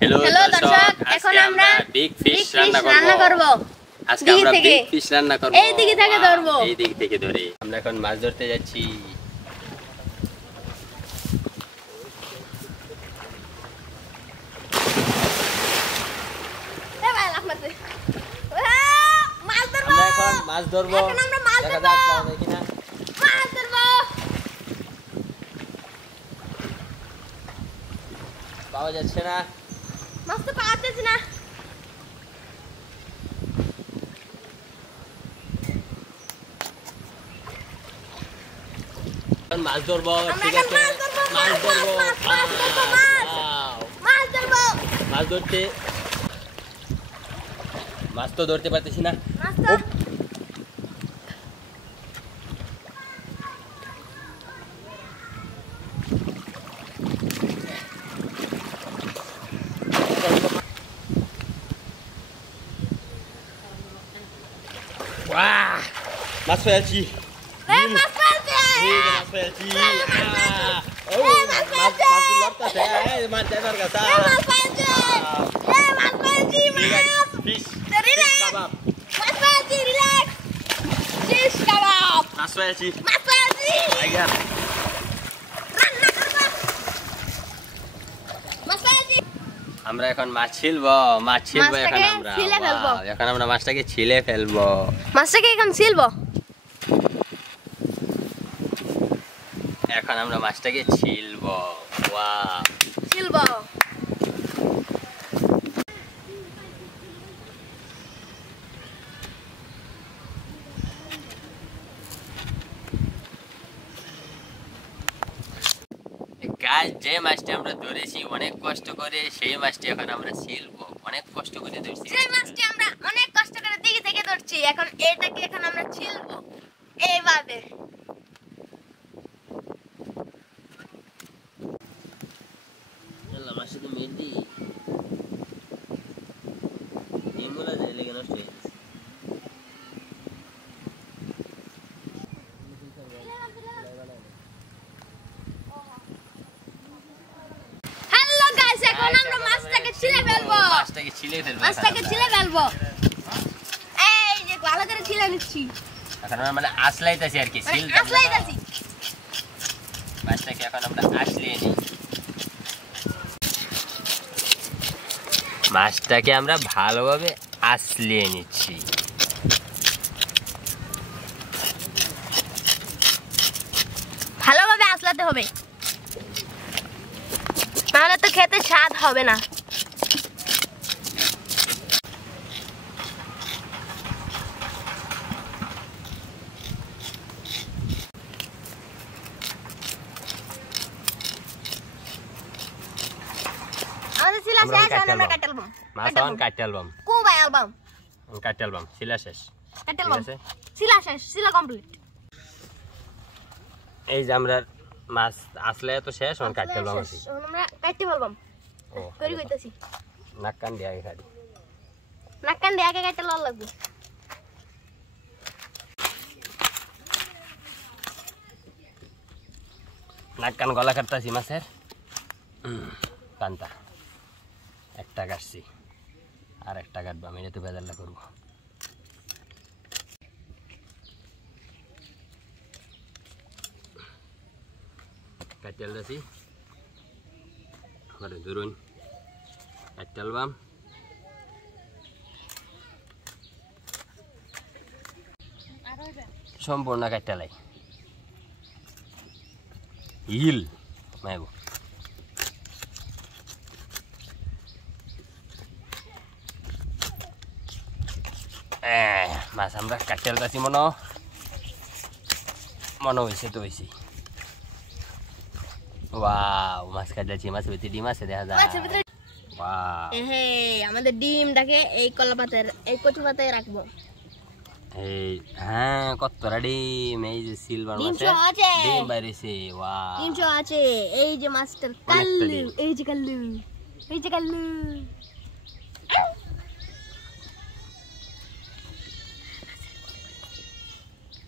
Hello দর্শক, এখন আমরা বিগ ফিশ রান্না করব। আজকে আমরা বিগ ফিশ রান্না করব। এই দিক থেকে ধরব, এই দিক থেকে ধরে আমরা এখন মাছ ধরতে যাচ্ছি। আমরা এখন মাছ ধরব, দেখা যাক পাওয়া যায় কিনা। মাছ ধরব, পাওয়া যাচ্ছে না, মাছ তো পাওয়া যাচ্ছে না। মাছ ধরবো, ঠিক আছে, মাছ ধরবো, মাছ ধরতে, মাছ তো ধরতে পারতেছি না। মাছ পেয়েছি, মাছ পেয়েছি, আমরা এখন মাছ ছিলবো, এখন আমরা মাছটাকে ছিলে ফেলবো, মাছটাকে এখন ছিলবো, এখন আমরা মাছটাকে ছিলবো। ওয়াও, ছিলবো। গাইস, যে মাছটা আমরা ধরেছি অনেক কষ্ট করে, সেই মাছটি এখন আমরা ছিলবো। অনেক কষ্ট করে ধরছি, সেই মাছটি আমরা অনেক কষ্ট করে দিক থেকে ধরছি, এখন এটাকে এখন আমরা ছিলবো এইভাবে। মাছটা তো মেহেদি ডিমগুলো যে লেগে নষ্ট হয়ে গেছে। হ্যালো গাইস, এখন আমরা মাছটাকে ছিলে ফেলবো, এই যে ভালো করে ছিলে নিচ্ছি। এখন আমরা মানে আসলাইতাছি আর কি, আসলাইতাছি মাছটাকে, এখন আমরা আসলিয়ে নিই মাছটাকে, আমরা ভালোভাবে আসলিয়ে নিচ্ছি। ভালোভাবে আসলাতে হবে, তাহলে তো খেতে স্বাদ হবে না। আমাদের সিলা শেষ, আমরা কাটালবাম, মাছন কাটালবাম, কোবাই অ্যালবাম, কাটালবাম, সিলা শেষ, কাটালবাম, সিলা শেষ, সিলা কমপ্লিট। এই যে আমরা মাছ আসলে তো শেষ, এখন কাটালবাম আছে, আমরা কাটতে বলবাম। ও করি কইতাছি, নাক কান দিয়ে আগে খালি, নাক কান দিয়ে আগে কাটতে লাগবে। নাক কান গলা কাটতাছি মাছের, কান্তা একটা কাটছি, আর একটা কাটবাম, এটা তো বেজাল্লা করবো। কাটেল দাসি ধরুন, কাটেলবাম, সম্পূর্ণ কাটেলাই ইল মাইব। মাছ আমরা কাটেল দাসি মনে হয়েছে তো হয়েছে। ওয়াও, মাছ কাটলাছি, মাছের ভিতরে ডিম আছে, দেখা যায়। ওয়াও, আমাদের ডিমটাকে এই কলা পাতায়, এই কচু পাতায় রাখবো। এই হ্যাঁ, কতটা ডিম, এই যে সিলভার মাছ ডিম বাইরেছে। ওয়াও, ডিম আছে, এই যে মাছটার কাল্লু, এই যে কাল্লু, এই যে কাল্লু।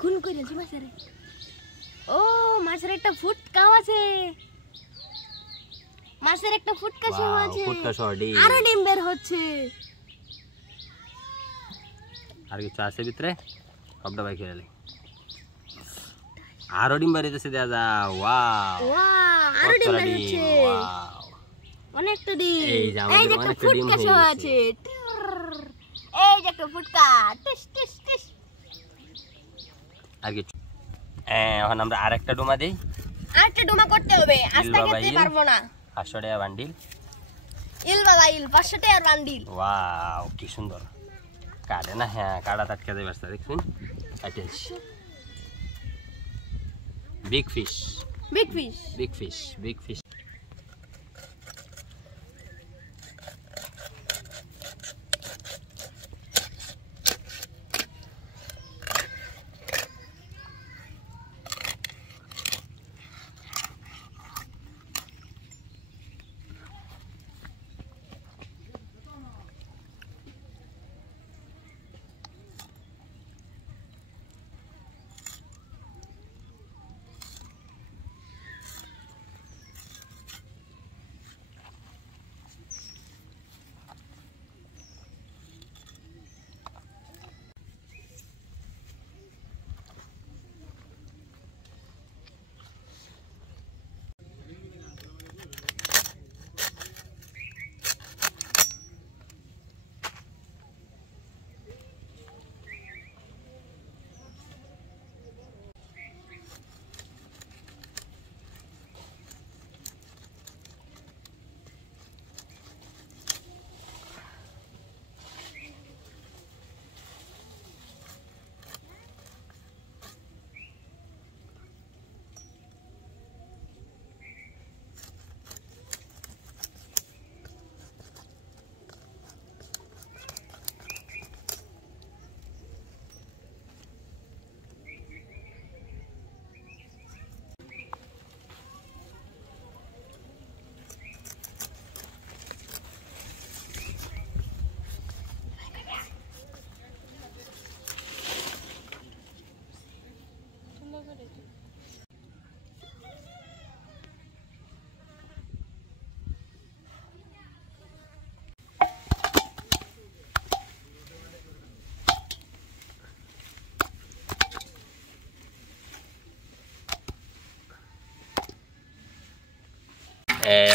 কোন কই দিছি মাছের? ও, মাছের একটা ফুটকাও আছে, মাছের একটা ফুটকা সহ আছে ফুটকা সহ ডিম আরো ডিম বের হচ্ছে আর কিছু আছে ভিতরে সবটা ভাই খেলে আরো ডিম বাড়িতেছে দেখা যা ওয়াও ওয়াও আরো ডিম বের হচ্ছে অনেকটা ডিম এই যে একটা ফুটকা সহ আছে এই যে একটা ফুটকা টিস টিস টিস আর কিছু এখন আমরা আরেকটা ডোমা দেই আরেকটা ডোমা করতে হবে আজকে খেতে পারবো না 500 টাকা বান্ডিল ইল বাবা ইল 500 টাকার বান্ডিল ওয়াও কি সুন্দর কাটে না হ্যাঁ কাটা টাটকা দেবে আসছে দেখুন আইটেলস big fish big fish big fish big fish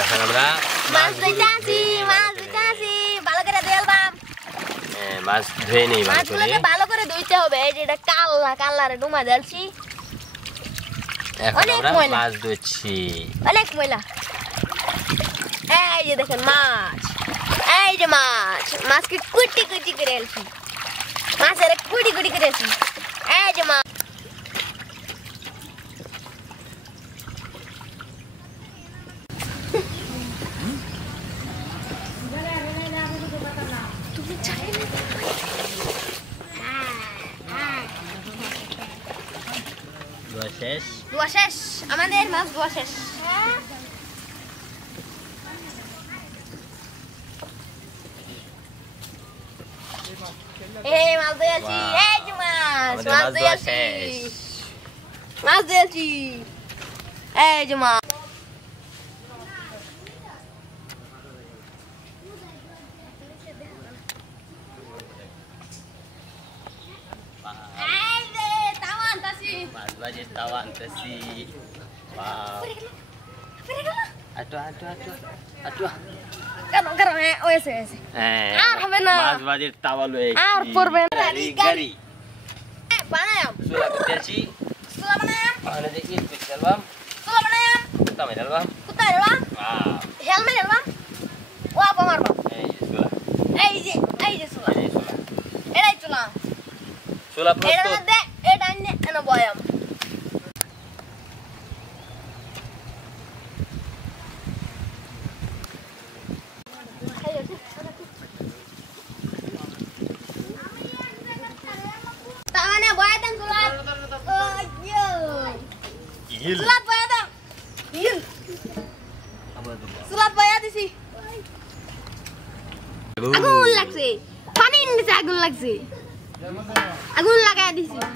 এখন আমরা মাছ ধুইতাছি ভালো করে ধুইলাম মাছ ধুয়ে নেই মাছগুলোকে ভালো করে ধুইতে হবে এই যে এটা কাল্লারে ডুমা জ্বালছি এখন আমরা মাছ ধুচ্ছি অনেক ময়লা এই যে দেখেন মাছ এই যে মাছকে কুটি কুটি করে আলছি মাছের কুটি কুটি করে আলছি এই যে মাছ দোয়া শেষ আমাদের মাছ দোয়া শেষ এই মাছ দিয়েছি এই যে মাছ দিয়েছি মাছ দিয়েছি এই যে মাছ tawa antasi wow aduh কারণ ওইসে আর হবে না মাছ বাজের তাওয়া লয়ে আর পড়বে না গাড়ি বানাম সুলা দিতেছি সুলা বানাম পানি দেখি পিছলবাম সুলা বানাম কুত্তা মেলবাম ওয়াও হেলমেট হেলবাম ও আপা মারবাম এই যে সুলা এটাই সুলা প্রস্তুত এটা নে এনে বয়াম Sulat bayar dah. Iya. Sulat bayar di sini. Agun lagse. Pani ini sih agun lagse. Agun lagay di sini.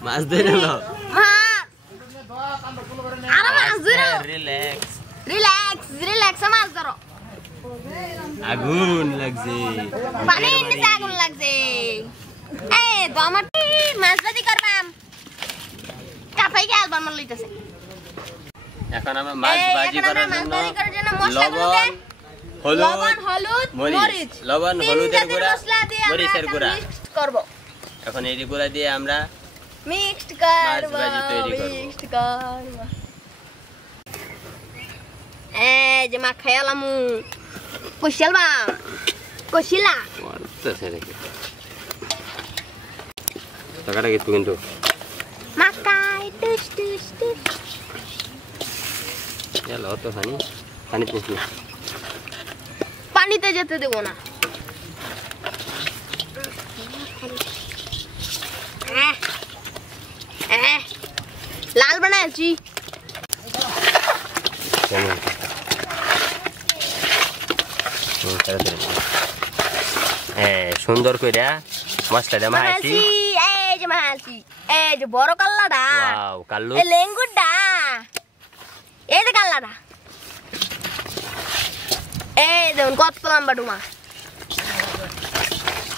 Mas deh lo. Mas. আরে মাছ ধরো রিল্যাক্স রিল্যাক্স রিল্যাক্স মাছ ধরো আগুন লাগছে পানির নিচে আগুন লাগছে এই তো আমার মাছ ভাজি করবাম কাফাই কে আলবার মার লইতাছে এখন আমরা মাছ ভাজি করার জন্য মশলাগুলোকে লবণ হলুদ মরিচ লবণ হলুদের গুঁড়া মশলা দিয়ে মরিচের গুঁড়া মিক্সড করব এখন এই গুঁড়া দিয়ে আমরা মিক্সড করব মাছ ভাজি তৈরি করব মিক্সড করব এই যে মা খায়ালামু কইছিলাম কইছিলা করতেছে রে টাকাটা কিন্তু কিন্তু মাকাই টুস টুস টুস চলো তো পানি পুষনি পানিতে যেতে দেব না লাল বানাইছি সুন্দর কইরা মশলাটা মাখাইছি এই যে মাখাইছি এই যে বড় কাল্লাটা ওয়াও কাল্লু এই লেঙ্গুরটা এই যে কাল্লাটা এই দেখুন কত লম্বা ডুমা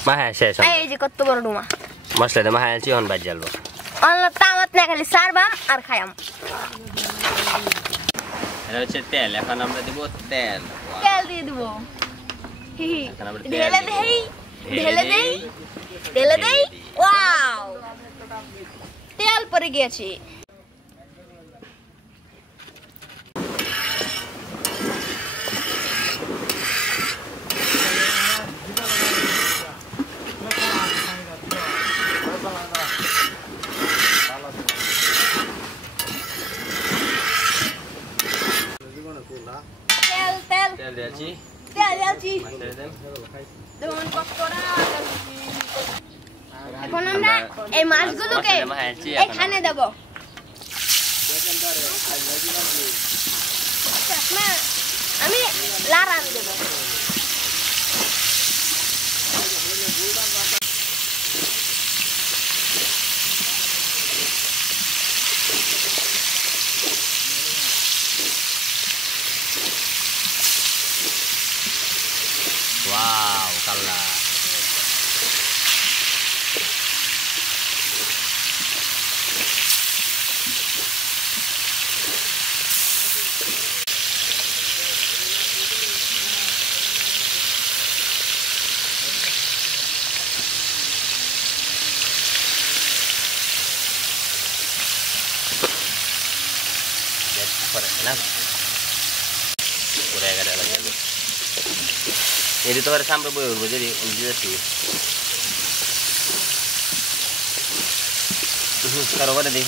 মাখা শেষ এই যে কত বড় ডুমা মশলাটা মাখাইছি এখন বাজ জ্বালবো অন্য তামাত না খালি সারবাম আর খায়াম এটা হচ্ছে তেল এখন আমরা দিব তেল তেল দিয়ে দিব ঢেলে দেই ঢেলে দেই ঢেলে দেই ওয়াও তেল পড়ে গিয়েছে তেল দিয়েছি এখন আমরা এই মাছগুলোকে এখানে দেব আমি লাড়ান দেব ওয়াও কাল্লা ini tuh harus sampai boy jadi jadi kalau ada di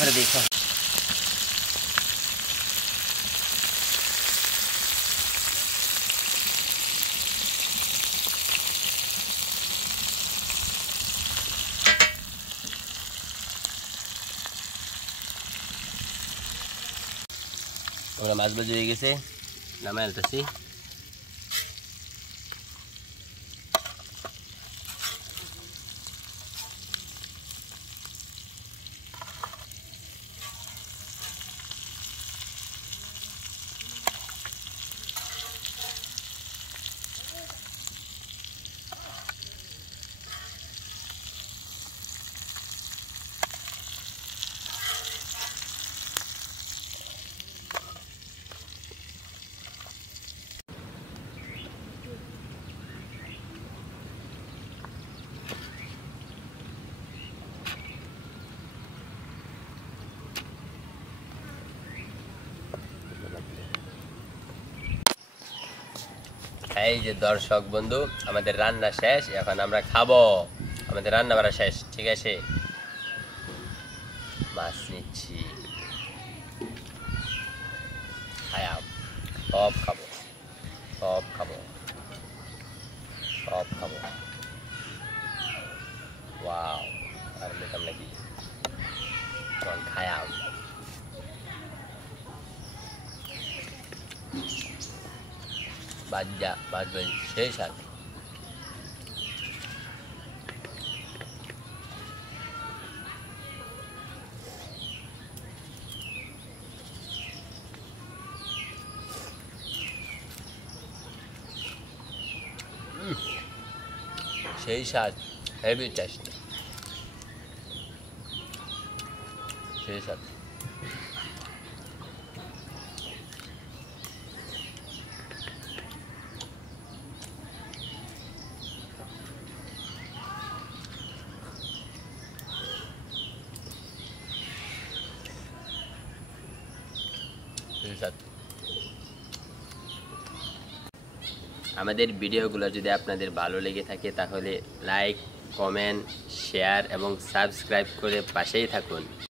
udah mas baju guys sih namanya itu sih এই যে দর্শক বন্ধু আমাদের রান্না শেষ এখন আমরা খাবো আমাদের রান্না করা শেষ ঠিক আছে মাছ নিচ্ছি খায়াম সব খাবো সব খাবো সব খাবো ওয়াও আর নিতাম নাকি তখন খায়াম বাজ্জা বাজবে সেই সাথে সেই স্বাদ, হেভি টেস্ট, সেই স্বাদ। আমাদের ভিডিওগুলো যদি আপনাদের ভালো লেগে থাকে তাহলে লাইক, কমেন্ট, শেয়ার এবং সাবস্ক্রাইব করে পাশেই থাকুন।